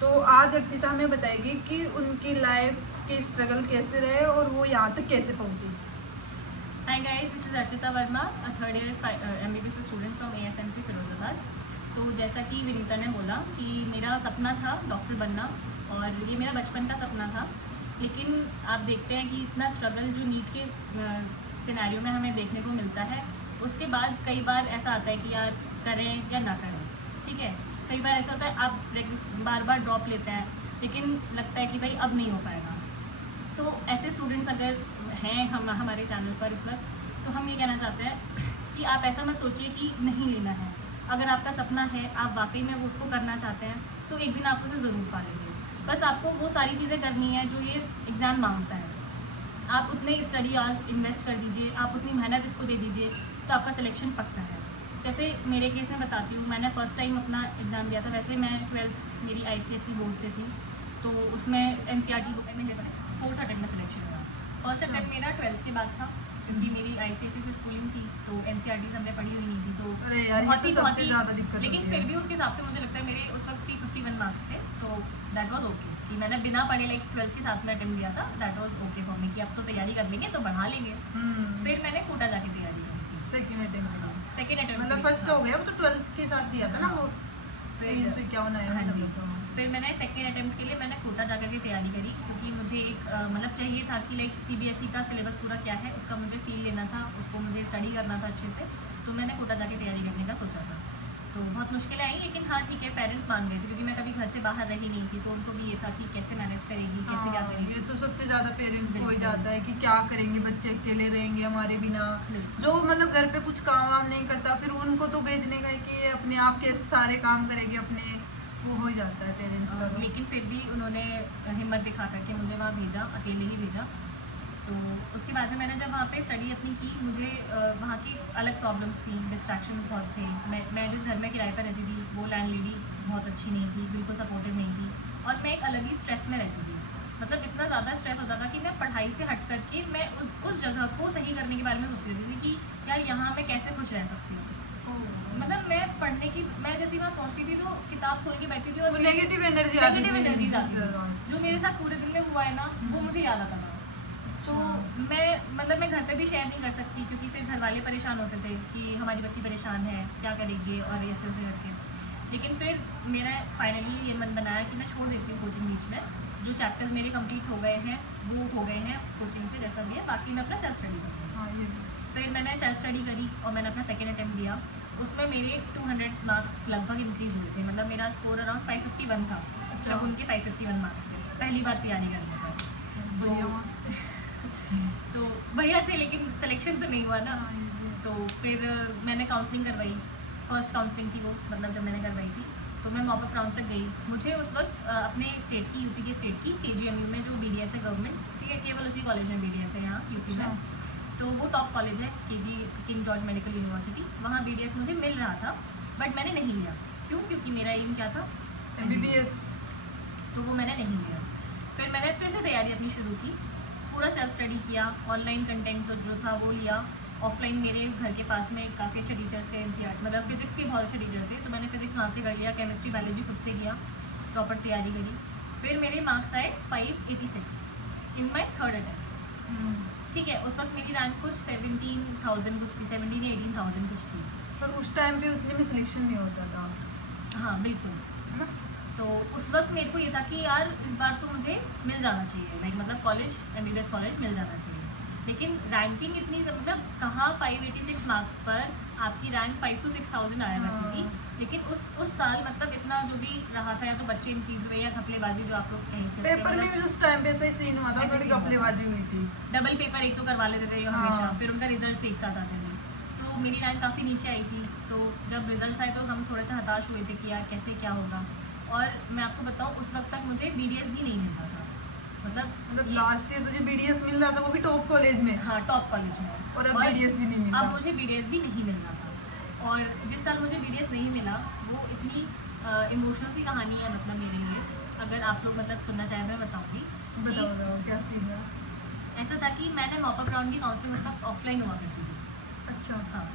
तो आज अर्चिता हमें बताएगी कि उनकी लाइफ की स्ट्रगल कैसे रहे और वो यहाँ तक कैसे पहुँची। Hi guys, this is Archita Verma, a third year MBBS student from ASMC Firozabad. तो जैसा कि विनीता ने बोला कि मेरा सपना था डॉक्टर बनना और ये मेरा बचपन का सपना था। लेकिन आप देखते हैं कि इतना स्ट्रगल जो नीट के सिनेरियो में हमें देखने को मिलता है, उसके बाद कई बार ऐसा आता है कि यार करें या ना करें। ठीक है, कई बार ऐसा होता है आप बार बार ड्रॉप लेते हैं, लेकिन लगता है कि भाई अब नहीं हो पाएगा। तो ऐसे स्टूडेंट्स अगर हैं हमारे चैनल पर इस वक्त, तो हम ये कहना चाहते हैं कि आप ऐसा मत सोचिए कि नहीं लेना है। अगर आपका सपना है, आप वाकई में उसको करना चाहते हैं, तो एक दिन आप उसे ज़रूर पा लेंगे। बस आपको वो सारी चीज़ें करनी है जो ये एग्ज़ाम मांगता है। आप उतने स्टडी आवर्स इन्वेस्ट कर दीजिए, आप उतनी मेहनत इसको दे दीजिए, तो आपका सिलेक्शन पक्का है। जैसे मेरे केस में बताती हूँ, मैंने फ़र्स्ट टाइम अपना एग्ज़ाम दिया था। वैसे मैं 12th मेरी ICSE बोर्ड से थी, तो उसमें NCERT बुक्स में 4th अटेम्प्ट में सिलेक्शन हुआ। फर्स्ट अटेम्प्ट मेरा 12th के बाद था, क्योंकि मेरी ICSE से स्कूलिंग थी, तो NCERT हमने पढ़ी हुई नहीं थी, तो बहुत ही लेकिन फिर भी उसके हिसाब से मुझे लगता है मेरे उस वक्त 351 मार्क्स थे, तो दैट वाज ओके कि मैंने बिना पढ़े 12th के साथ में अटेम्प्ट दिया था। That was okay for me कि अब तो तैयारी कर लेंगे तो बढ़ा लेंगे। फिर मैंने कोटा जाके तैयारी की थी। सेकेंड अटेम्प्ट मतलब फर्स्ट हो गया, वो तो 12th के साथ दिया था ना वो। फिर क्या होना है। हाँ जी, फिर मैंने सेकेंड अटेम्प्ट के लिए मैंने कोटा जाकर के तैयारी करी, क्योंकि मुझे एक मतलब चाहिए था कि लाइक CBSE का सिलेबस पूरा क्या है उसका मुझे फील लेना था, उसको मुझे स्टडी करना था अच्छे से। तो मैंने कोटा जाके तैयारी करने का सोचा था। तो बहुत मुश्किलें आई, लेकिन हाँ ठीक है, पेरेंट्स मान गए थे, क्योंकि मैं कभी घर से बाहर रही नहीं थी, तो उनको भी ये था कि कैसे मैनेज करेगी, कैसे क्या करेंगे। ये तो सबसे ज़्यादा पेरेंट्स को ही जाता है कि क्या करेंगे, बच्चे अकेले रहेंगे हमारे बिना। जो मतलब घर पे कुछ काम वाम नहीं करता, फिर उनको तो भेजने का है कि ये अपने आप के सारे काम करेगी अपने, वो हो जाता है पेरेंट्स का। लेकिन फिर भी उन्होंने हिम्मत दिखा करके मुझे वहाँ भेजा, अकेले ही भेजा। तो उसके बाद में मैंने जब वहाँ पे स्टडी अपनी की, मुझे वहाँ की अलग प्रॉब्लम्स थी, डिस्ट्रैक्शंस बहुत थे। मैं जिस घर में किराए पर रहती थी, वो लैंडलेडी बहुत अच्छी नहीं थी, बिल्कुल सपोर्टिव नहीं थी, और मैं एक अलग ही स्ट्रेस में रहती थी। मतलब इतना ज़्यादा स्ट्रेस होता था कि मैं पढ़ाई से हट करके मैं उस जगह को सही करने के बारे में सोच रही थी कि यार यहाँ मैं कैसे खुश रह सकती हूँ। मतलब मैं पढ़ने की, मैं जैसे वहाँ पहुँचती थी तो किताब खोल के बैठती थी और नेगेटिव एनर्जी आती थी। जो मेरे साथ पूरे दिन में हुआ है ना, वो मुझे याद आता था। तो मैं घर पे भी शेयर नहीं कर सकती, क्योंकि फिर घर वाले परेशान होते थे कि हमारी बच्ची परेशान है, क्या करेंगे, और ऐसे करके। लेकिन फिर मेरा फाइनली ये मन बनाया कि मैं छोड़ देती हूँ कोचिंग बीच में। जो चैप्टर्स मेरे कंप्लीट हो गए हैं वो हो गए हैं कोचिंग से, जैसा भी है, बाकी मैं अपना सेल्फ स्टडी करूँगी। फिर मैंने सेल्फ स्टडी करी और मैंने अपना सेकेंड अटेम्प्ट दिया। उसमें मेरे 200 मार्क्स लगभग इंक्रीज हुए थे। मतलब मेरा स्कोर अराउंड 551 था। अच्छा, उनके 551 मार्क्स थे पहली बार तैयारी करने पर। तो बढ़िया थे, लेकिन सिलेक्शन तो नहीं हुआ ना। तो फिर मैंने काउंसलिंग करवाई, फर्स्ट काउंसलिंग थी वो, मतलब जब मैंने करवाई थी, तो मैं मॉपअप राउंड तक गई। मुझे उस वक्त अपने स्टेट की, यूपी के स्टेट की KGMU में जो BDS है गवर्नमेंट, केवल उसी कॉलेज में BDS है यहाँ यूपी में, तो वो टॉप कॉलेज है किंग जॉर्ज मेडिकल यूनिवर्सिटी। वहाँ BDS मुझे मिल रहा था, बट मैंने नहीं लिया। क्यों? क्योंकि मेरा एम क्या था, MBBS, तो वो मैंने नहीं लिया। फिर मैंने फिर से तैयारी अपनी शुरू की, पूरा सेल्फ स्टडी किया, ऑनलाइन कंटेंट तो जो था वो लिया, ऑफलाइन मेरे घर के पास में काफ़ी अच्छे टीचर्स थे NCERT, मतलब फिजिक्स के बहुत अच्छे टीचर थे, तो मैंने फिजिक्स वहाँ से कर लिया, केमिस्ट्री बायोलॉजी खुद से किया, प्रॉपर तैयारी करी। फिर मेरे मार्क्स आए 586 इन माई थर्ड अटेम्प्ट। ठीक है, उस वक्त मेरी रैंक कुछ 17,000 कुछ थी, 17 या 18,000 कुछ थी। पर उस टाइम पे उतने में सिलेक्शन नहीं होता था। हाँ बिल्कुल, है ना। तो उस वक्त मेरे को ये था कि यार इस बार तो मुझे मिल जाना चाहिए, लाइक मतलब कॉलेज, MBBS कॉलेज मिल जाना चाहिए। लेकिन रैंकिंग इतनी, मतलब कहाँ 586 मार्क्स पर आपकी रैंक 5,000 to 6,000 आया करती थी। लेकिन उस साल मतलब इतना जो भी रहा था, या तो बच्चे इंक्रीज हुए या घपलेबाजी, जो आप लोग कहीं से पेपर में भी उस टाइम पे ऐसा ही सीन हुआ था, थोड़ी घपलेबाजी हुई थी। डबल पेपर एक तो करवा लेते थे हमेशा, फिर उनका रिजल्ट एक साथ आते थे। तो मेरी रैंक काफ़ी नीचे आई थी। तो जब रिजल्ट आए तो हम थोड़े से हताश हुए थे कि यार कैसे क्या होगा। और मैं आपको बताऊँ, उस वक्त तक मुझे BDS भी नहीं मिलता था। मतलब लास्ट ईयर तुझे BDS मिल रहा था, वो भी टॉप कॉलेज में। हाँ, टॉप कॉलेज में, और अब BDS भी नहीं मिला। अब मुझे BDS भी नहीं मिल रहा था। और जिस साल मुझे BDS नहीं मिला, वो इतनी इमोशनल सी कहानी है मतलब मेरे लिए। अगर आप लोग मतलब सुनना चाहें मैं बताऊँगी। बताओ क्या सीन है। ऐसा था कि मैंने मॉपअप राउंड की काउंसलिंग उस वक्त ऑफलाइन हुआ करती थी। अच्छा। हाँ,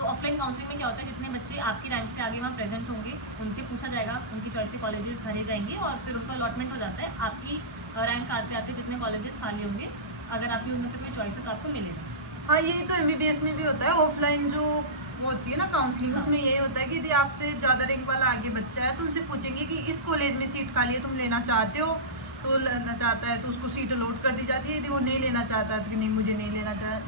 तो ऑफलाइन काउंसलिंग में क्या होता है, जितने बच्चे आपके रैंक से आगे वहाँ प्रेजेंट होंगे उनसे पूछा जाएगा, उनकी चॉइस से कॉलेजेस भरे जाएंगे और फिर उनका अलॉटमेंट हो जाता है। आपकी रैंक आते आते जितने कॉलेजेस खाली होंगे, अगर आपकी उनमें से कोई चॉइस है तो आपको मिलेगा। हाँ, ये तो MBBS में भी होता है। ऑफलाइन जो होती है ना काउंसलिंग, उसमें यही होता है कि यदि आपसे ज़्यादा रैंक वाला आगे बच्चा है तो उनसे पूछेंगे कि इस कॉलेज में सीट खाली है, तुम लेना चाहते हो? तो लेना चाहता है तो उसको सीट अलॉट कर दी जाती है। यदि वो नहीं लेना चाहता है तो नहीं, मुझे नहीं लेना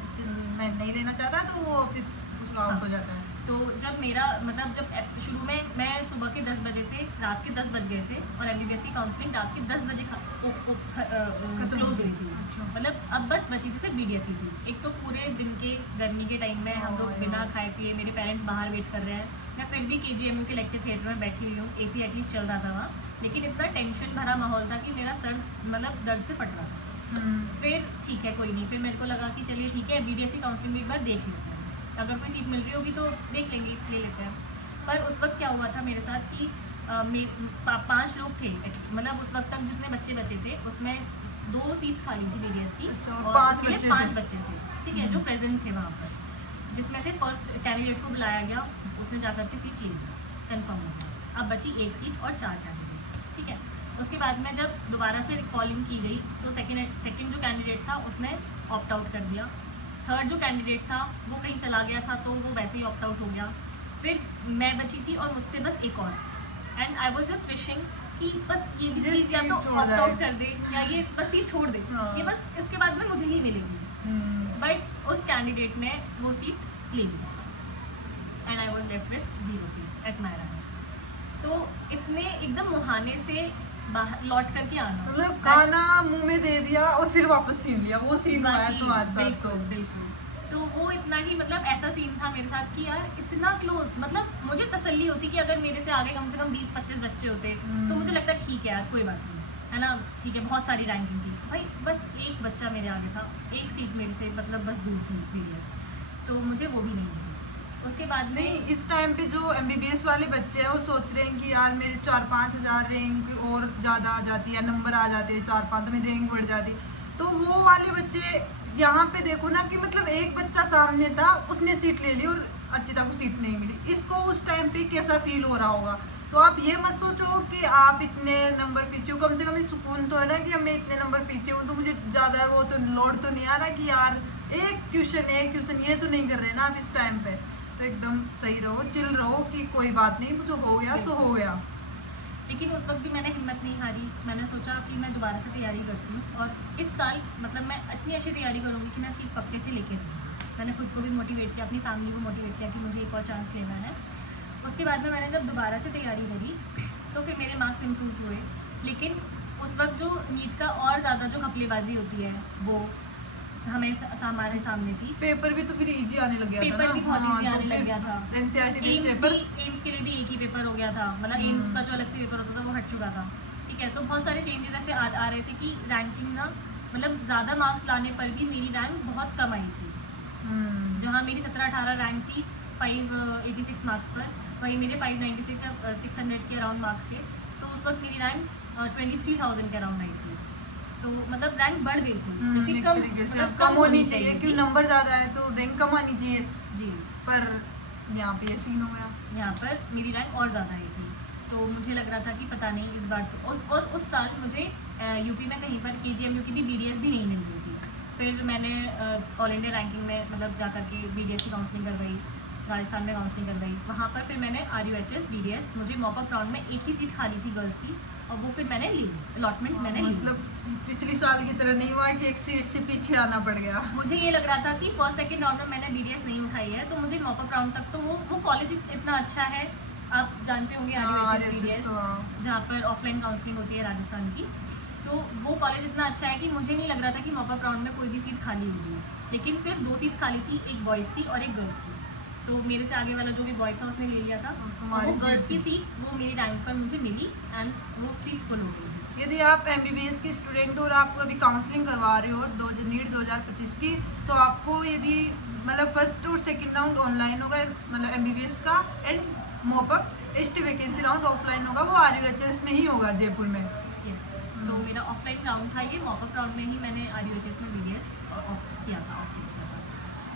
मैं नहीं लेना चाहता, तो वो फिर उसका आउट हो जाता है। तो जब मेरा मतलब जब शुरू में मैं सुबह के 10 बजे से रात के 10 बज गए थे और MBBS की काउंसलिंग रात के 10 बजे क्लोज हुई थी। मतलब अब बस बची थी सिर्फ BDS की थी। एक तो पूरे दिन के गर्मी के टाइम में हम लोग बिना खाए पिए, मेरे पेरेंट्स बाहर वेट कर रहे हैं, मैं फिर भी KGMU के लेक्चर थिएटर में बैठी हुई हूँ, AC एटलीस्ट चल रहा था वहाँ, लेकिन इतना टेंशन भरा माहौल था कि मेरा सर मतलब दर्द से फट रहा था। फिर ठीक है कोई नहीं, फिर मेरे को लगा कि चलिए ठीक है BDS की काउंसलिंग में एक बार देख लेते हैं, अगर कोई सीट मिल रही होगी तो देख लेंगे, ले लेते हैं। पर उस वक्त क्या हुआ था मेरे साथ कि 5 लोग थे, मतलब उस वक्त तक जितने बच्चे बचे थे उसमें 2 सीट्स खाली थी BDS की और 5 बच्चे थे, ठीक है, जो प्रेजेंट थे वहाँ पर, जिसमें से फर्स्ट कैंडिडेट को बुलाया गया, उसने जाकर के सीट ले ली, कन्फर्म हो गया। अब बची 1 सीट और 4 कैंडिडेट्स, ठीक है। उसके बाद में जब दोबारा से कॉलिंग की गई तो सेकंड जो कैंडिडेट था उसने ऑप्ट आउट कर दिया, थर्ड जो कैंडिडेट था वो कहीं चला गया था तो वो वैसे ही ऑप्ट आउट हो गया, फिर मैं बची थी और मुझसे बस एक और, and I was just wishing कि बस ये भी प्लीज या तो ऑप्ट आउट कर दे या ये बस सीट छोड़ दे, ये बस इसके बाद में मुझे ही मिलेगी। बट उस कैंडिडेट ने वो सीट ले ली and I was left with 0 seats at my rank. तो इतने एकदम मुहाने से बाहर लौट करके आना, मतलब खाना मुंह में दे दिया और फिर वापस छीन लिया, वो सीन हुआ है तुम्हारे साथ? तो बिल्कुल, तो वो इतना ही मतलब ऐसा सीन था मेरे साथ कि यार इतना क्लोज, मतलब मुझे तसल्ली होती कि अगर मेरे से आगे कम से कम 20-25 बच्चे होते तो मुझे लगता ठीक है यार कोई बात नहीं, है ना, ठीक है, बहुत सारी रैंकिंग थी भाई, बस एक बच्चा मेरे आगे था, एक सीट मेरे से मतलब बस दूर थी BDS, तो मुझे वो भी नहीं मिली। उसके बाद नहीं, इस टाइम पे जो MBBS वाले बच्चे हैं वो सोच रहे हैं कि यार मेरे 4-5 हज़ार रैंक और ज़्यादा आ जाती है, नंबर आ जाते हैं 4-5 तो मेरी रैंक बढ़ जाती, तो वो वाले बच्चे यहाँ पे देखो ना कि मतलब एक बच्चा सामने था, उसने सीट ले ली और अर्चिता को सीट नहीं मिली, इसको उस टाइम पे कैसा फील हो रहा होगा। तो आप ये मत सोचो कि आप इतने नंबर पीछे हो, कम से कम सुकून तो है ना कि मैं इतने नंबर पीछे हूँ तो मुझे ज़्यादा वो तो लोड तो नहीं आ रहा कि यार एक क्वेश्चन ये तो नहीं कर रहे ना आप इस टाइम पे। तो एकदम सही रहो, चिल रहो कि कोई बात नहीं, जो हो गया सो हो गया। लेकिन उस वक्त भी मैंने हिम्मत नहीं हारी, मैंने सोचा कि मैं दोबारा से तैयारी करती हूँ और इस साल मतलब मैं इतनी अच्छी तैयारी करूँगी कि मैं सीट पक्के से लेके रहूँगी। मैंने खुद को भी मोटिवेट किया, अपनी फैमिली को मोटिवेट किया कि मुझे एक और चांस लेना है। उसके बाद में मैंने जब दोबारा से तैयारी करी तो फिर मेरे मार्क्स इम्प्रूव हुए, लेकिन उस वक्त जो नीट का और ज़्यादा जो घपलेबाजी होती है वो हमें हमारे सामने थी। पेपर भी तो फिर इजी आने लग गया था, पेपर भी बहुत इजी आने लग गया था। एम्स के लिए भी एक ही पेपर हो गया था, मतलब एम्स का जो अलग से पेपर होता था वो हट चुका था, ठीक है। तो बहुत सारे चेंजेस ऐसे आ रहे थे कि रैंकिंग ना मतलब ज़्यादा मार्क्स लाने पर भी मेरी रैंक बहुत कम आई थी। जहाँ मेरी 17-18 रैंक थी 586 मार्क्स पर, वही मेरे 596 या 600 के अराउंड मार्क्स थे, तो उस वक्त मेरी रैंक 23,000 के अराउंड आई थी। तो मतलब रैंक बढ़ गई थी, जबकि कम होनी चाहिए क्योंकि नंबर ज़्यादा है तो रैंक कम आनी चाहिए जी, पर यहाँ पे ये सीन हो गया, यहाँ पर मेरी रैंक और ज़्यादा आई थी। तो मुझे लग रहा था कि पता नहीं इस बार तो उस साल मुझे यूपी में कहीं पर KGMU की भी BDS भी नहीं मिल रही थी। फिर मैंने ऑल इंडिया रैंकिंग में मतलब जा कर के BDS की काउंसलिंग करवाई, राजस्थान में काउंसलिंग करवाई, वहाँ पर फिर मैंने RUHS BDS, मुझे मॉपअप राउंड में एक ही सीट खाली थी गर्ल्स की और वो फिर मैंने ली, अलॉटमेंट मैंने ली। मतलब पिछली साल की तरह नहीं हुआ कि एक सीट से पीछे आना पड़ गया। मुझे ये लग रहा था कि फर्स्ट सेकंड राउंड में मैंने BDS नहीं उठाई है तो मुझे मॉपअप राउंड तक तो वो कॉलेज इतना अच्छा है, आप जानते होंगे RUHS BDS जहाँ पर ऑफलाइन काउंसलिंग होती है राजस्थान की, तो वो कॉलेज इतना अच्छा है कि मुझे नहीं लग रहा था कि मॉपअप राउंड में कोई भी सीट खाली होगी, लेकिन सिर्फ 2 सीट्स खाली थी, एक बॉयज़ की और एक गर्ल्स की। तो मेरे से आगे वाला जो भी बॉय था उसने ले लिया था, वो गर्ल्स की सीट वो मेरी रैंक पर मुझे मिली एंड वो सीट्स फुल हो गई। यदि आप MBBS के स्टूडेंट हो और आपको अभी काउंसलिंग करवा रहे हो नीट 2025 की, तो आपको यदि मतलब फर्स्ट और सेकंड राउंड ऑनलाइन होगा मतलब MBBS का, and mop up ST vacancy round offline होगा, वो RUHS में ही होगा जयपुर में। तो मेरा ऑफलाइन राउंड था ये, मॉपअप राउंड में ही मैंने RUHS में BDS ऑप्ट किया था।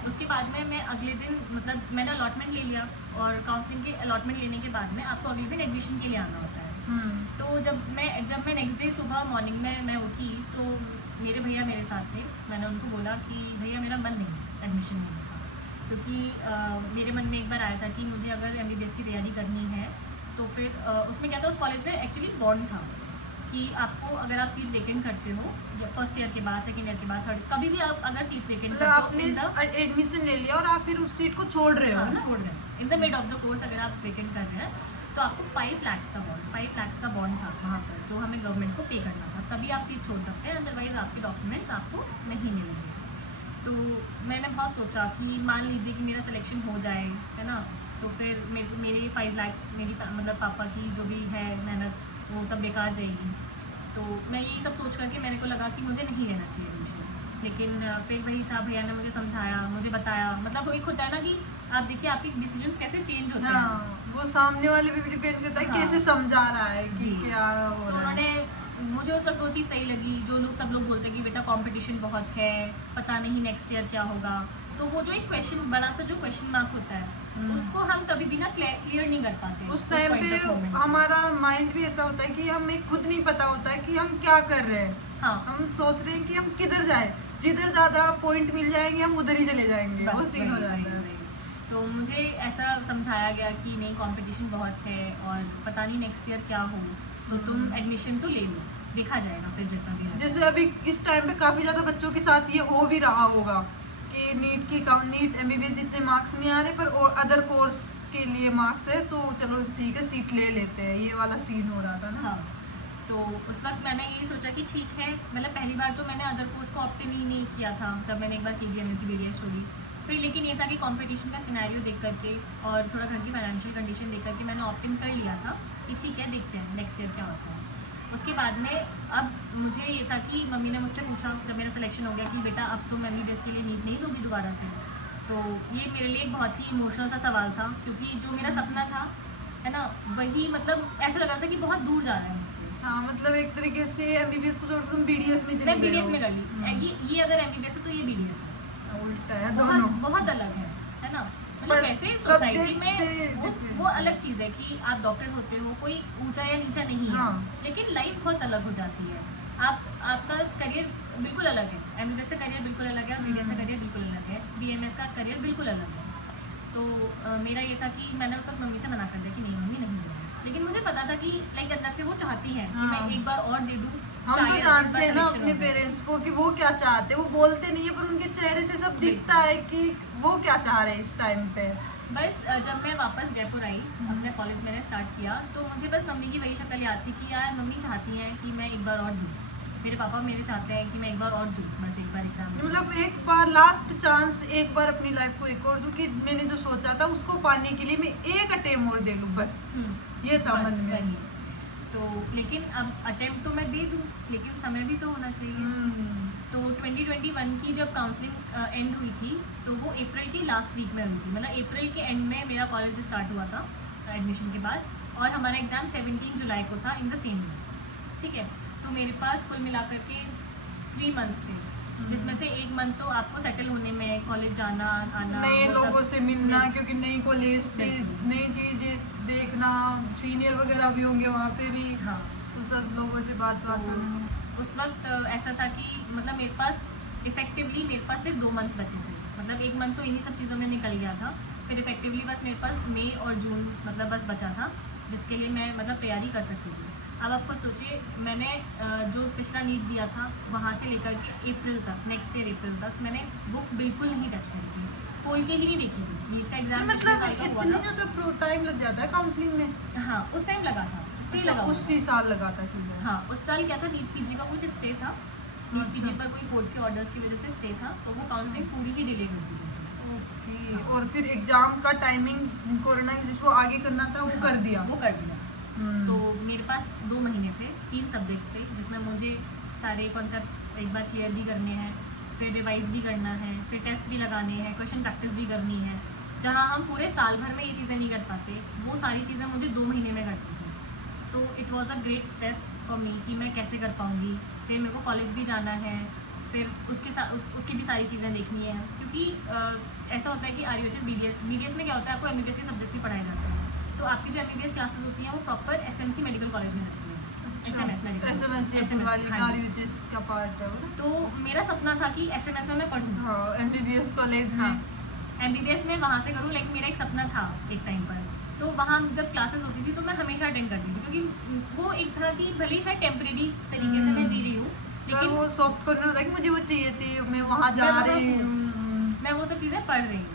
उसके बाद में मैं अगले दिन मतलब मैंने अलॉटमेंट ले लिया, और काउंसलिंग के अलॉटमेंट लेने के बाद में आपको अगले दिन एडमिशन के लिए आना होता है। तो जब मैं नेक्स्ट डे सुबह मॉर्निंग में मैं उठी तो मेरे भैया मेरे साथ थे। मैंने उनको बोला कि भैया मेरा मन नहीं एडमिशन लेने का, क्योंकि मेरे मन में एक बार आया था कि मुझे अगर MBBS की तैयारी करनी है तो फिर उसमें क्या था, उस कॉलेज में एक्चुअली बॉन्ड था कि आपको अगर आप सीट वेकेंट करते हो या फर्स्ट ईयर के बाद, सेकेंड ईयर के बाद, थर्ड, कभी भी आप अगर सीट वेकेंट करते हो, आपने एडमिशन ले लिया और आप फिर उस सीट को छोड़ रहे हो ना, छोड़ रहे हो in the mid of the course अगर आप वेकेंट कर रहे हैं तो आपको 5 लाख का बॉन्ड था वहाँ पर, जो हमें गवर्नमेंट को पे करना था, तभी आप सीट छोड़ सकते हैं, अदरवाइज आपके डॉक्यूमेंट्स आपको नहीं मिलेंगे। तो मैंने बहुत सोचा कि मान लीजिए कि मेरा सिलेक्शन हो जाए, है ना, तो फिर मेरे 5 लाख मेरी मतलब पापा की जो भी है मेहनत वो सब बेकार जाएगी। तो मैं यही सब सोच करके मेरे को लगा कि मुझे नहीं लेना चाहिए एडमिशन। लेकिन फिर वही था, भैया ने मुझे समझाया, मुझे बताया, मतलब वही होता है ना कि आप देखिए आपके डिसीजंस कैसे चेंज होते हैं, वो सामने वाले पे भी डिपेंड करता है कैसे समझा रहा है कि क्या हो रहा है। उन्होंने मुझे उस वक्त वो चीज़ सही लगी, जो लोग सब लोग बोलते हैं कि बेटा कंपटीशन बहुत है, पता नहीं नेक्स्ट ईयर क्या होगा, तो वो जो एक क्वेश्चन बड़ा सा जो क्वेश्चन मार्क होता है उसको हम कभी भी ना क्लियर नहीं कर पाते। उस टाइम पे हमारा माइंड भी ऐसा होता है कि हमें खुद नहीं पता होता है कि हम क्या कर रहे हैं। हाँ, हम सोच रहे हैं कि हम किधर जाए, जिधर ज्यादा पॉइंट मिल जाएंगे हम उधर ही चले जाएंगे, वो सीन हो जाता है। तो मुझे ऐसा समझाया गया कि नहीं कंपटीशन बहुत है और पता नहीं नेक्स्ट ईयर क्या हो, तो तुम एडमिशन तो ले लो, देखा जाएगा फिर जैसा भी। जैसे अभी इस टाइम पे काफी ज्यादा बच्चों के साथ ये हो भी रहा होगा कि नीट MBBS जितने मार्क्स नहीं आ रहे, पर और अदर कोर्स के लिए मार्क्स है तो चलो ठीक है सीट ले लेते हैं, ये वाला सीन हो रहा था ना। हाँ, तो उस वक्त मैंने ये सोचा कि ठीक है, मतलब पहली बार तो मैंने अदर कोर्स को ऑप्ट ही नहीं किया था जब मैंने एक बार KGMU की BDS छोड़ी। फिर लेकिन ये था कि कंपटीशन का सिनेरियो देख करके और थोड़ा घर की फाइनेंशियल कंडीशन देख करके मैंने ऑप्ट इन कर लिया था कि ठीक है देखते हैं नेक्स्ट ईयर क्या होता है। उसके बाद में अब मुझे ये था कि मम्मी ने मुझसे पूछा जब मेरा सिलेक्शन हो गया कि बेटा अब तुम MBBS के लिए नीट नहीं दोगी दोबारा से, तो ये मेरे लिए एक बहुत ही इमोशनल सा सवाल था, क्योंकि जो मेरा सपना था है ना, वही मतलब ऐसा लग रहा था कि बहुत दूर जा रहा है मुझसे। हाँ, मतलब एक तरीके से MBBS को छोड़ तुम BDS में, मैं BDS में कर ली, ये अगर MBBS है तो ये BDS है, उल्टा है, दोनों बहुत अलग है ना। मतलब वैसे सोसाइटी में वो अलग चीज़ है कि आप डॉक्टर होते हो, कोई ऊंचा या नीचा नहीं है, लेकिन लाइफ बहुत अलग हो जाती है। आपका करियर बिल्कुल अलग है, MBBS का करियर बिल्कुल अलग है, BDS का करियर बिल्कुल अलग है, BMS का करियर बिल्कुल अलग है। तो मेरा ये था कि मैंने उस वक्त मम्मी से मना कर दिया कि नहीं मम्मी नहीं देना, लेकिन मुझे पता था कि लाइक अंदर से वो चाहती है कि मैं एक बार और दे दूँ। हम तो जानते हैं ना अपने पेरेंट्स को कि वो क्या चाहते हैं, वो बोलते नहीं है पर उनके चेहरे से सब दिखता है कि वो क्या चाह रहे हैं इस टाइम पे। बस जब मैं वापस जयपुर आई, अपने कॉलेज मैंने स्टार्ट किया, तो मुझे बस मम्मी की वही शक्ल याद थी कि यार मम्मी चाहती हैं कि मैं एक बार और दूँ, मेरे पापा मेरे चाहते हैं कि मैं एक बार और दूँ, बस एक बार एग्जाम, मतलब एक बार लास्ट चांस, एक बार अपनी लाइफ को एक और दूँ कि मैंने जो सोचा था उसको पाने के लिए मैं एक अटेम्प्ट और दे लूँ, बस ये था मन में। तो लेकिन अब अटेम्प्ट तो मैं दे दूँ, लेकिन समय भी तो होना चाहिए। तो 2021 की जब काउंसलिंग एंड हुई थी तो वो अप्रैल की लास्ट वीक में हुई थी, मतलब अप्रैल के एंड में मेरा कॉलेज स्टार्ट हुआ था एडमिशन के बाद, और हमारा एग्ज़ाम 17 जुलाई को था इन द सेम ईयर, ठीक है। तो मेरे पास कुल मिलाकर के 3 मंथ्स थे, जिसमें से 1 मंथ तो आपको सेटल होने में, कॉलेज जाना आना, नए लोगों से मिलना, क्योंकि नई कॉलेज नई चीज़ें देखना, सीनियर वगैरह भी होंगे वहाँ पे भी, हाँ, तो सब लोगों से बात करना। उस वक्त ऐसा था कि मतलब मेरे पास इफेक्टिवली मेरे पास सिर्फ 2 मंथ्स बचे थे, मतलब 1 मंथ तो इन्हीं सब चीज़ों में निकल गया था, फिर इफेक्टिवली बस मेरे पास मई और जून मतलब बस बचा था जिसके लिए मैं मतलब तैयारी कर सकती थी। अब आप खुद सोचिए, मैंने जो पिछला नीट दिया था वहाँ से लेकर के अप्रैल तक, नेक्स्ट ईयर अप्रैल तक मैंने बुक बिल्कुल नहीं टच करी थी, खोल के ही नहीं देखी थी। नीट का एग्जाम मतलब इतना ज़्यादा टाइम लग जाता है काउंसलिंग में? हाँ, उस टाइम लगा था, स्टे लगा, उसी साल लगा था। हाँ, उस साल क्या था, नीट PG का कुछ स्टे था, नीट PG पर कोई कोर्ट के ऑर्डर्स की वजह से स्टे था, तो वो काउंसलिंग पूरी ही डिले कर दी थी। ओके, और फिर एग्जाम का टाइमिंग कोरोना जिसको आगे करना था वो कर दिया, तो मेरे पास 2 महीने थे, 3 सब्जेक्ट्स थे, जिसमें मुझे सारे कॉन्सेप्ट्स एक बार क्लियर भी करने हैं, फिर रिवाइज भी करना है, फिर टेस्ट भी लगाने हैं, क्वेश्चन प्रैक्टिस भी करनी है। जहाँ हम पूरे साल भर में ये चीज़ें नहीं कर पाते, वो सारी चीज़ें मुझे 2 महीने में करती थी। तो it was a great stress for me कि मैं कैसे कर पाऊँगी, फिर मेरे को कॉलेज भी जाना है, फिर उसके साथ उसकी भी सारी चीज़ें देखनी है, क्योंकि ऐसा होता है कि RUHS BDS में क्या होता है, आपको MBBS के सब्जेक्ट्स भी पढ़ाए जाते हैं। तो आपकी जो MBBS क्लासेस होती हैं वो प्रॉपर SMC मेडिकल कॉलेज में होती है। RUHS का पार्ट है वो। तो मेरा सपना था कि SMS में मैं पढ़ूँ, MBBS कॉलेज में, MBBS में वहाँ से करूँ, लेकिन मेरा एक सपना था एक टाइम पर। तो वहाँ जब क्लासेस होती थी तो मैं हमेशा अटेंड करती थी, क्योंकि वो एक तरह की भले ही शायद टेम्परेरी तरीके से मैं जी रही हूँ, लेकिन वो सॉफ्ट कॉर्नर होता है कि मुझे वो चाहिए थी, मैं वहाँ जा रही हूँ, मैं वो सब चीज़ें पढ़ रही हूँ,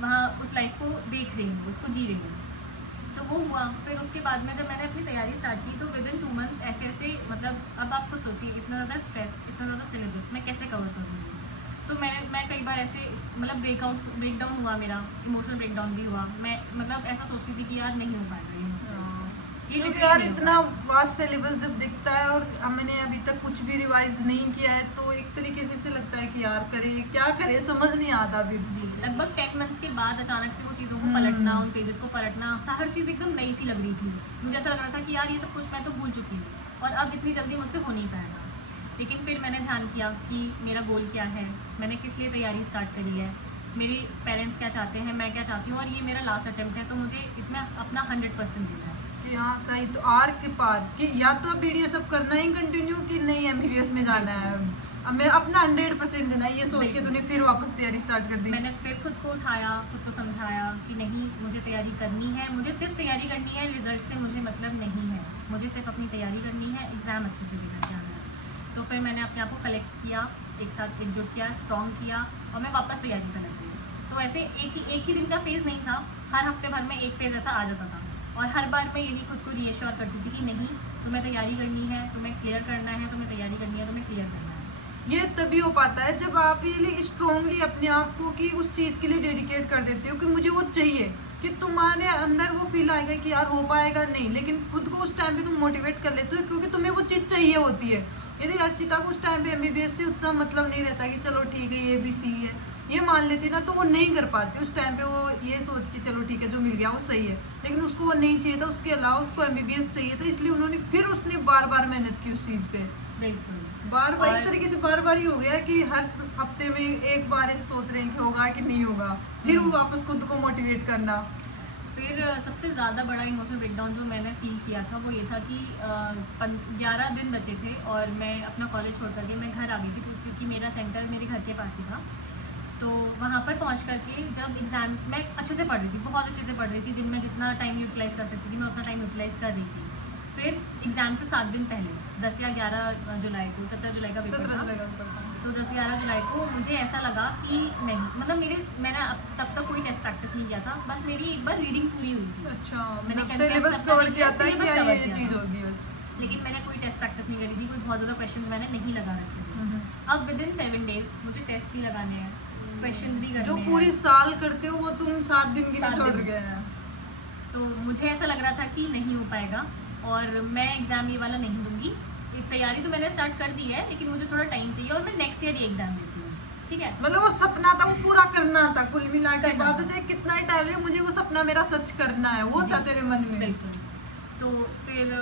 वहाँ उस लाइफ को देख रही हूँ, उसको जी रही हूँ। तो वो हुआ। फिर उसके बाद में जब मैंने अपनी तैयारी स्टार्ट की तो विदिन 2 मंथ्स ऐसे मतलब अब आप खुद सोचिए, इतना ज़्यादा स्ट्रेस, इतना ज़्यादा सिलेबस मैं कैसे कवर करूँगी। तो मैं कई बार ऐसे मतलब ब्रेकडाउन हुआ, मेरा इमोशनल ब्रेकडाउन भी हुआ। मैं मतलब ऐसा सोचती थी कि यार नहीं हो पाएगा ये यार इतना वास्ट सिलेबस जब दिखता है और मैंने अभी तक कुछ भी रिवाइज नहीं किया है तो एक तरीके से लगता है कि यार करे क्या करे, समझ नहीं आता अभी। जी, लगभग 10 मंथ्स के बाद अचानक से वो चीज़ों को पलटना, उन पेजेस को पलटना, हर चीज़ एकदम नई सी लग रही थी। मुझे ऐसा लग रहा था कि यार ये सब कुछ मैं तो भूल चुकी हूँ और अब इतनी जल्दी मुझसे हो नहीं पाएगा। लेकिन फिर मैंने ध्यान किया कि मेरा गोल क्या है, मैंने किस लिए तैयारी स्टार्ट करी है, मेरे पेरेंट्स क्या चाहते हैं, मैं क्या चाहती हूँ, और ये मेरा लास्ट अटेम्प्ट है तो मुझे इसमें अपना 100% देना है। यहाँ कहीं तो आर के पार कि या तो अब BDS अब करना ही कंटिन्यू कि नहीं MBBS में जाना है, अब मैं अपना 100% देना है, ये सोच के तूने फिर वापस तैयारी स्टार्ट कर दी। मैंने फिर खुद को उठाया, खुद को समझाया कि नहीं, मुझे तैयारी करनी है, मुझे सिर्फ तैयारी करनी है, रिजल्ट से मुझे मतलब नहीं है, मुझे सिर्फ अपनी तैयारी करनी है, एग्ज़ाम अच्छे से देकर जाना है। तो फिर मैंने अपने आप को कलेक्ट किया, एक साथ एकजुट किया, स्ट्रॉन्ग किया और मैं वापस तैयारी कर लग गई। तो ऐसे एक ही दिन का फेज़ नहीं था, हर हफ्ते भर में एक फेज़ ऐसा आ जाता था और हर बार मैं यही खुद को रीएश्योर करती थी कि नहीं, तुम्हें तैयारी करनी है, तुम्हें क्लियर करना है, तुम्हें तैयारी करनी है, तुम्हें क्लियर करना है। ये तभी हो पाता है जब आप ये स्ट्रांगली अपने आप को कि उस चीज़ के लिए डेडिकेट कर देते हो कि मुझे वो चाहिए, कि तुम्हारे अंदर वो फील आएगा कि यार हो पाएगा नहीं, लेकिन खुद को उस टाइम पे तुम मोटिवेट कर लेते हो क्योंकि तुम्हें वो चीज़ चाहिए होती है। यदि अर्चिता को उस टाइम पे MBBS से उतना मतलब नहीं रहता कि चलो ठीक है ये भी सी है, ये मान लेती ना, तो वो नहीं कर पाती उस टाइम पे, वो ये सोच के चलो ठीक है जो मिल गया वो सही है, लेकिन उसको वो नहीं चाहिए था, उसके अलावा उसको MBBS चाहिए था, इसलिए उन्होंने उसने बार बार मेहनत की उस चीज़ पे। बिल्कुल, बार बार एक तरीके से बार बार ही हो गया कि हर हफ्ते में एक बार इस सोच रहे हैं कि होगा कि नहीं होगा, फिर वो वापस खुद को मोटिवेट करना। फिर सबसे ज़्यादा बड़ा इमोशनल ब्रेकडाउन जो मैंने फील किया था वो ये था कि 11 दिन बचे थे और मैं अपना कॉलेज छोड़ करके मैं घर आ गई थी, क्योंकि मेरा सेंटर मेरे घर के पास ही था। तो वहाँ पर पहुँच करके जब एग्ज़ाम मैं अच्छे से पढ़ रही थी, बहुत अच्छे से पढ़ रही थी, दिन में जितना टाइम यूटिलाइज़ कर सकती थी मैं उतना टाइम यूटिलाइज़ कर रही थी। फिर एग्ज़ाम से 7 दिन पहले 10 या 11 जुलाई को, 17 जुलाई का पेपर था, तो 10-11 जुलाई को मुझे ऐसा लगा कि नहीं, मतलब मैंने तब तक कोई टेस्ट प्रैक्टिस नहीं किया था, बस मेरी एक बार रीडिंग पूरी हुई थी। अच्छा, मैंने सिलेबस कवर किया था कि ये चीज़ होगी, लेकिन मैंने कोई टेस्ट प्रैक्टिस नहीं करी थी, कोई बहुत ज़्यादा क्वेश्चंस मैंने नहीं लगा रखे थे। अब विदिन 7 डेज मुझे टेस्ट भी लगाने हैं, क्वेश्चंस भी करने हैं, जो पूरी साल करते हो वो तुम 7 दिन के लिए छोड़ गए हैं। तो मुझे ऐसा लग रहा था कि नहीं हो पाएगा और मैं एग्ज़ाम ये वाला नहीं दूंगी। तैयारी तो मैंने स्टार्ट कर दी है, लेकिन मुझे थोड़ा टाइम चाहिए और मैं नेक्स्ट ईयर ही एग्जाम देती हूँ, ठीक है। मतलब वो सपना था, वो पूरा करना था, कुल मिला के बाद चाहे कितना ही टाइम लगे, मुझे वो सपना मेरा सच करना है, वो था तेरे मन में। बिल्कुल। तो फिर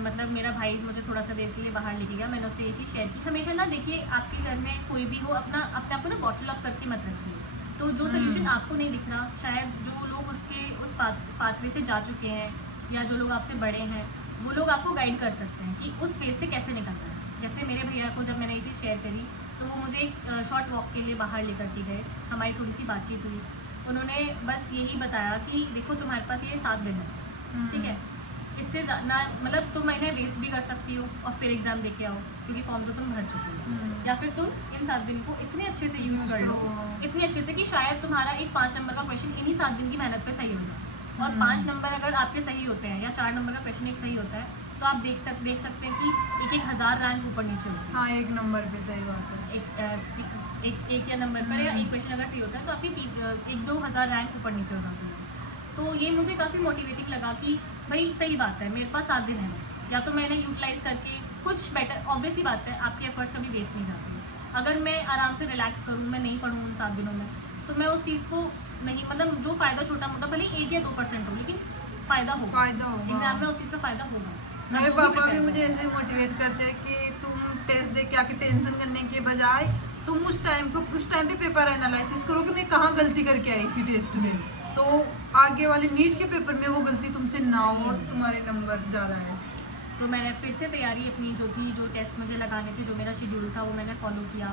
मतलब मेरा भाई मुझे थोड़ा सा देर के लिए बाहर लेके गया, मैंने उससे ये चीज़ शेयर की। हमेशा ना देखिए, आपके घर में कोई भी हो, अपने आप को ना बॉटल अप करके मत रखिए। तो जो सोल्यूशन आपको नहीं दिख रहा, शायद जो लोग उस पाथवे से जा चुके हैं या जो लोग आपसे बड़े हैं वो लोग आपको गाइड कर सकते हैं कि उस फेज से कैसे निकलना है। जैसे मेरे भैया को जब मैंने ये चीज़ शेयर करी तो वो मुझे एक शॉर्ट वॉक के लिए बाहर लेकर के गए, हमारी थोड़ी सी बातचीत हुई, उन्होंने बस यही बताया कि देखो तुम्हारे पास ये 7 दिन है, ठीक है, इससे ना मतलब तुम महीने वेस्ट भी कर सकती हो और फिर एग्ज़ाम दे के आओ, क्योंकि फॉर्म तो तुम भर चुकी हो, या फिर तुम इन 7 दिन को इतने अच्छे से यूज़ कर लो, इतने अच्छे से कि शायद तुम्हारा एक 5 नंबर का क्वेश्चन इन्हीं 7 दिन की मेहनत पे सही हो जाए। और 5 नंबर अगर आपके सही होते हैं या 4 नंबर का क्वेश्चन एक सही होता है तो आप देख सकते हैं कि एक 1000 रैंक ऊपर नीचे होता है। हाँ, एक नंबर पे, सही बात है, एक या नंबर पर या एक क्वेश्चन अगर सही होता है तो आपकी 1-2 हज़ार रैंक ऊपर नीचे हो जाती है। तो ये मुझे काफ़ी मोटिवेटिंग लगा कि भाई सही बात है, मेरे पास 7 दिन है बस, या तो मैंने यूटिलाइज़ करके कुछ बेटर, ऑब्वियस ही बात है आपके एफर्ट्स कभी वेस्ट नहीं जाते। अगर मैं आराम से रिलैक्स करूँ, मैं नहीं पढ़ूँ उन 7 दिनों में, तो मैं उस चीज़ को नहीं, मतलब जो फ़ायदा छोटा मोटा भले 1 या 2% हो, लेकिन फ़ायदा होगा एग्जाम में, उस चीज़ का फ़ायदा होगा। मेरे पापा भी मुझे ऐसे मोटिवेट करते हैं कि तुम टेस्ट दे के आके टेंशन करने के बजाय तुम उस टाइम पे पेपर एनालिसिस करो कि मैं कहाँ गलती करके आई थी टेस्ट में, तो आगे वाले नीट के पेपर में वो गलती तुमसे ना हो और तुम्हारे नंबर ज़्यादा है। तो मैंने फिर से तैयारी अपनी जो टेस्ट मुझे लगाने थे, जो मेरा शेड्यूल था वो मैंने फॉलो किया।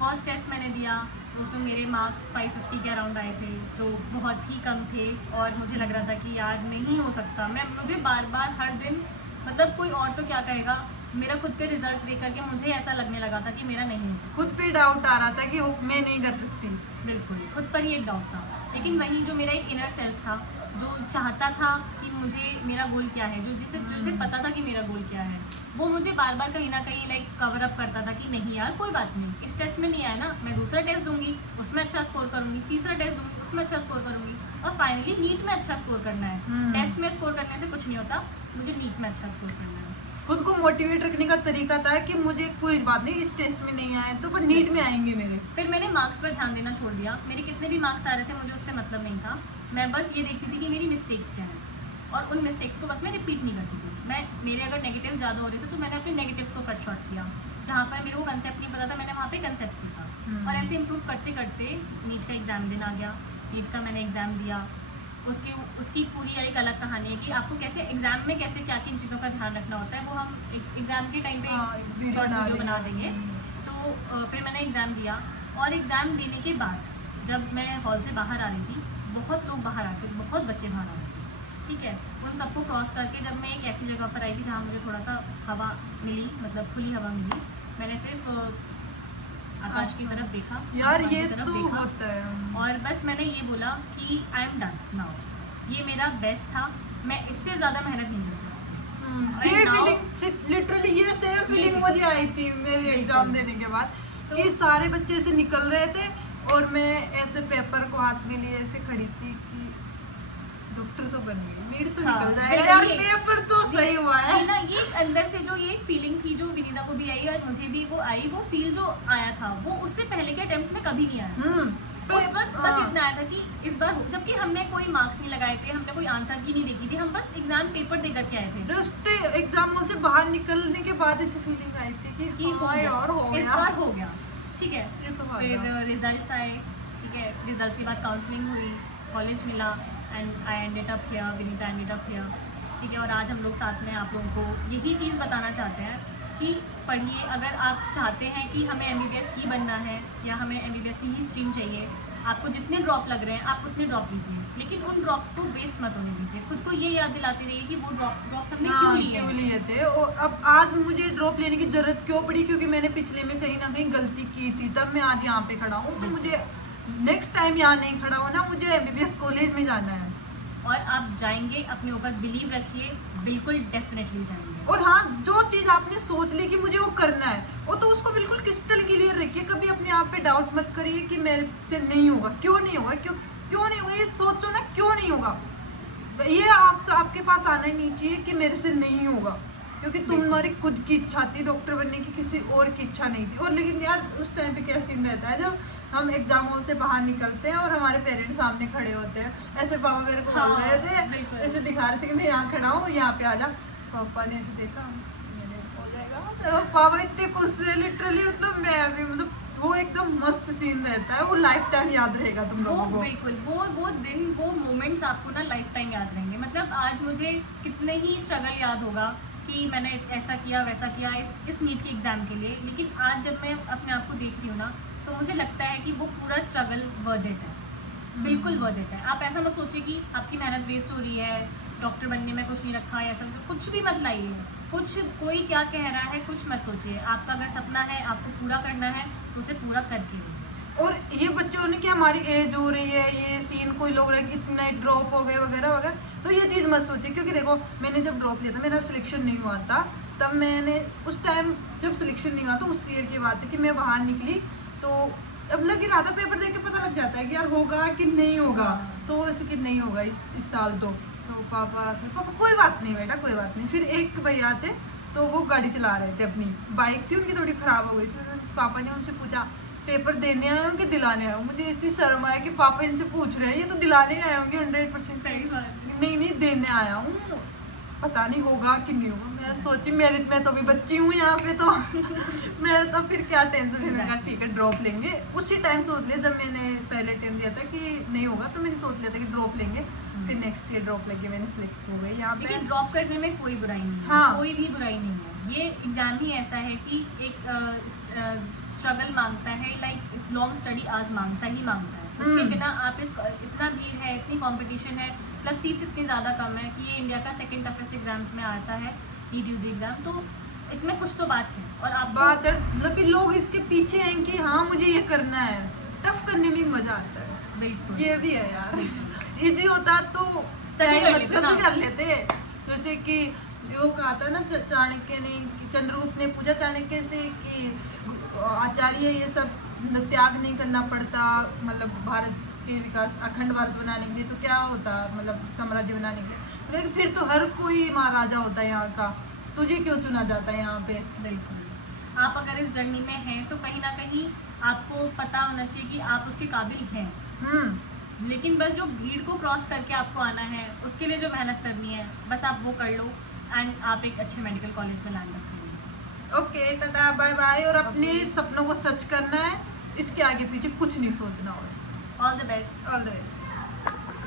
फर्स्ट टेस्ट मैंने दिया, उसमें मेरे मार्क्स 550 के अराउंड आए थे, जो बहुत ही कम थे और मुझे लग रहा था कि यार नहीं हो सकता। मुझे बार बार हर दिन, मतलब कोई और तो क्या कहेगा, मेरा खुद के रिजल्ट्स देख करके मुझे ऐसा लगने लगा था कि मेरा नहीं हो सकता। खुद पे डाउट आ रहा था कि मैं नहीं कर सकती। बिल्कुल खुद पर ही एक डाउट था, लेकिन वही जो मेरा एक इनर सेल्फ था जो चाहता था कि मुझे मेरा गोल क्या है, जिसे पता था कि मेरा गोल क्या है, वो मुझे बार बार कहीं ना कहीं लाइक कवर अप करता था कि नहीं यार कोई बात नहीं, इस टेस्ट में नहीं आया ना, मैं दूसरा टेस्ट दूंगी उसमें अच्छा स्कोर करूंगी, तीसरा टेस्ट दूंगी उसमें अच्छा स्कोर करूंगी, और फाइनली नीट में अच्छा स्कोर करना है। टेस्ट में स्कोर करने से कुछ नहीं होता, मुझे नीट में अच्छा स्कोर करना है। खुद को मोटिवेट रखने का तरीका था कि मुझे कोई बात नहीं, इस टेस्ट में नहीं आए तो पर नीट में आएंगे मेरे। फिर मैंने मार्क्स पर ध्यान देना छोड़ दिया, मेरे कितने भी मार्क्स आ रहे थे मुझे उससे मतलब नहीं था, मैं बस ये देखती थी कि मेरी मिस्टेक्स क्या हैं और उन मिस्टेक्स को बस मैं रिपीट नहीं करती थी। मेरे अगर नेगेटिव ज़्यादा हो रहे थे तो मैंने अपने नेगेटिव्स को कट शॉर्ट किया, जहाँ पर मेरे को कंसेप्ट नहीं पता था मैंने वहाँ पे कंसेप्ट सीखा, और ऐसे इंप्रूव करते करते नीट का एग्ज़ाम दिन आ गया। नीट का मैंने एग्ज़ाम दिया, उसकी पूरी एक अलग कहानी है कि आपको कैसे एग्ज़ाम में कैसे क्या किन चीज़ों का ध्यान रखना होता है, वो हम एग्ज़ाम के टाइम पे शॉर्ट वीडियो बना देंगे। तो फिर मैंने एग्ज़ाम दिया, और एग्ज़ाम देने के बाद जब मैं हॉल से बाहर आ रही थी, बहुत लोग बाहर आते थे, बहुत बच्चे बाहर आते थे, ठीक है, उन सबको क्रॉस करके जब मैं एक ऐसी जगह पर आई थी जहाँ मुझे थोड़ा सा हवा मिली, मतलब खुली हवा मिली, मैंने सिर्फ आकाश की तरफ देखा, यार ये तो होता है, और बस मैंने ये बोला कि आई एम डन नाउ, ये मेरा बेस्ट था, मैं इससे ज़्यादा मेहनत नहीं कर सकती। ये फीलिंग लिटरली ये सेम फीलिंग मुझे आई थी मेरे एग्जाम देने के बाद, कि सारे बच्चे ऐसे निकल रहे थे और मैं ऐसे पेपर को हाथ में लिए ऐसे खड़ी थी कि डॉक्टर तो बन गई, नीट तो निकल जाएगा यार, पेपर तो सही हुआ है ना। ये अंदर से जो ये फीलिंग थी, जो विनीता को भी आई और मुझे भी वो आई, वो फील जो आया था वो उससे पहले के अटेम्प्ट्स में कभी नहीं आया। उस वक्त बस इतना आया था कि इस बार, जबकि हमने कोई मार्क्स नहीं लगाए थे, हमने कोई आंसर की नहीं देखी थी, हम बस एग्जाम पेपर दे करके आए थे। जस्ट एग्जाम हॉल से बाहर निकलने के बाद ऐसी फीलिंग आई थी कि हाँ यार हो गया, इस बार हो गया, ठीक है। तो फिर रिजल्ट्स आए, ठीक है, रिजल्ट्स के बाद काउंसलिंग हुई, कॉलेज मिला, and I ended up here, Vinita ended up here, ठीक है। और आज हम लोग साथ में आप लोगों को यही चीज़ बताना चाहते हैं कि पढ़िए, अगर आप चाहते हैं कि हमें MBBS ही बनना है या हमें MBBS की ही स्ट्रीम चाहिए, आपको जितने ड्रॉप लग रहे हैं आप उतने ड्रॉप लीजिए, लेकिन उन ड्रॉप्स को वेस्ट मत होने दीजिए। खुद को ये याद दिलाते रहिए कि वो ड्रॉप्स हमने क्यों लिए थे, और अब आज मुझे ड्रॉप लेने की जरूरत क्यों पड़ी, क्योंकि मैंने पिछले में कहीं ना कहीं गलती की थी, तब मैं आज यहाँ पे खड़ा हूँ। तो मुझे नेक्स्ट टाइम यहाँ नहीं खड़ा होना, मुझे MBBS कॉलेज में जाना है। और आप जाएंगे, अपने ऊपर बिलीव रखिए, बिल्कुल डेफिनेटली जाएंगे। और हाँ, जो चीज आपने सोच ली कि मुझे वो करना है, वो तो उसको बिल्कुल क्रिस्टल क्लियर रखिए, कभी अपने आप पे डाउट मत करिए कि मेरे से नहीं होगा, क्यों नहीं होगा, क्यों नहीं होगा, ये सोचो ना क्यों नहीं होगा। ये आपके पास आना ही नहीं चाहिए कि मेरे से नहीं होगा, क्योंकि तुम्हारी खुद की इच्छा थी डॉक्टर बनने की, किसी और की इच्छा नहीं थी। और लेकिन यार उस टाइम पे क्या सीन रहता है, जब हम एग्जाम हॉल से बाहर निकलते हैं और हमारे पेरेंट्स सामने खड़े होते हैं, ऐसे पापा मेरे को बोल रहे थे, ऐसे दिखा रहे थे कि मैं यहाँ खड़ा हूँ, यहाँ पे आ जा। पापा ने ऐसे देखा, हो जाएगा, तो पापा इतने खुश हुए लिटरली, मतलब मैं भी, मतलब वो एकदम मस्त सीन रहता है, वो लाइफ टाइम याद रहेगा तुम लोगों को। बिल्कुल, वो दिन, वो मोमेंट्स आपको ना लाइफ टाइम याद रहेंगे। मतलब आज मुझे कितने ही स्ट्रगल याद होगा कि मैंने ऐसा किया वैसा किया इस नीट के एग्ज़ाम के लिए, लेकिन आज जब मैं अपने आप को देख रही हूँ ना, तो मुझे लगता है कि वो पूरा स्ट्रगल वर्थ इट है, बिल्कुल वर्थ इट है। आप ऐसा मत सोचिए कि आपकी मेहनत वेस्ट हो रही है, डॉक्टर बनने में कुछ नहीं रखा है, ऐसा कुछ भी मत लाइए, कोई क्या कह रहा है कुछ मत सोचिए। आपका अगर सपना है, आपको पूरा करना है, तो उसे पूरा करके दो। और ये बच्चे होने की हमारी एज हो रही है, ये सीन कोई लोग रहे कि इतना ड्रॉप हो गए वगैरह वगैरह, तो ये चीज़ मत सोचिए। क्योंकि देखो, मैंने जब ड्रॉप लिया था, मेरा सिलेक्शन नहीं हुआ था, तब मैंने उस टाइम जब सिलेक्शन नहीं हुआ तो उस ईयर की बात है कि मैं बाहर निकली, तो अब लग ही रहा था, पेपर देख के पता लग जाता है कि यार होगा कि नहीं होगा, तो ऐसे कि नहीं होगा इस साल तो पापा कोई बात नहीं बेटा, कोई बात नहीं। फिर एक भैया थे, तो वो गाड़ी चला रहे थे, अपनी बाइक थी उनकी, थोड़ी ख़राब हो गई। फिर पापा ने उनसे पूछा, पेपर देने आए होंगे दिलाने आए हो? मुझे इतनी शर्म आया कि पापा इनसे पूछ रहे हैं, ये तो दिलाने आए होंगे 100%। सही बात है। नहीं देने आया हूँ। पता नहीं होगा कि नहीं होगा। मैं सोची मेरी मैं तो अभी बच्ची हूँ यहाँ पे, तो मेरे तो फिर क्या टेंशन। फिर मैंने कहा ठीक है ड्रॉप लेंगे। उसी टाइम सोच लिया जब मैंने पहले अटेम्प्ट दिया था कि नहीं होगा, तो मैंने सोच लिया था कि ड्रॉप लेंगे। फिर नेक्स्ट ईयर ड्रॉप लगी, मैंने सिलेक्ट हो गई यहाँ पे। लेकिन ड्रॉप करने में कोई बुराई नहीं है, हाँ। कोई भी बुराई नहीं है। ये एग्जाम ही ऐसा है कि एक स्ट्रगल मांगता है, लाइक लॉन्ग स्टडी आज मांगता है। उसके बिना आप इतना भीड़ है, इतनी कंपटीशन है, प्लस सीट्स इतनी ज़्यादा कम है कि ये इंडिया का सेकंड टफेस्ट एग्जाम्स में आता है नीट-यूजी एग्जाम। तो इसमें कुछ तो बात है। और आप बात है मतलब लोग इसके पीछे हैं कि हाँ मुझे ये करना है, टफ करने में मजा आता है। बिल्कुल ये भी है यार। इजी होता तो सभी कर लेते। जैसे कि वो कहा था ना चाणक्य ने, चंद्रगुप्त ने पूछा चाणक्य से कि आचार्य ये सब त्याग नहीं करना पड़ता, मतलब भारत के विकास, अखंड भारत बनाने के लिए, तो क्या होता मतलब साम्राज्य बनाने के लिए। लेकिन फिर तो हर कोई महाराजा होता है यहाँ का, तुझे क्यों चुना जाता है यहाँ पे। बिल्कुल। आप अगर इस जर्नी में हैं तो कहीं ना कहीं आपको पता होना चाहिए कि आप उसके काबिल हैं। लेकिन बस जो भीड़ को क्रॉस करके आपको आना है, उसके लिए जो मेहनत करनी है, बस आप वो कर लो एंड आप एक अच्छे मेडिकल कॉलेज में लैंड करेंगे। Okay tata bye bye. और अपने सपनों को सच करना है, इसके आगे पीछे कुछ नहीं सोचना। और all the best. All the best.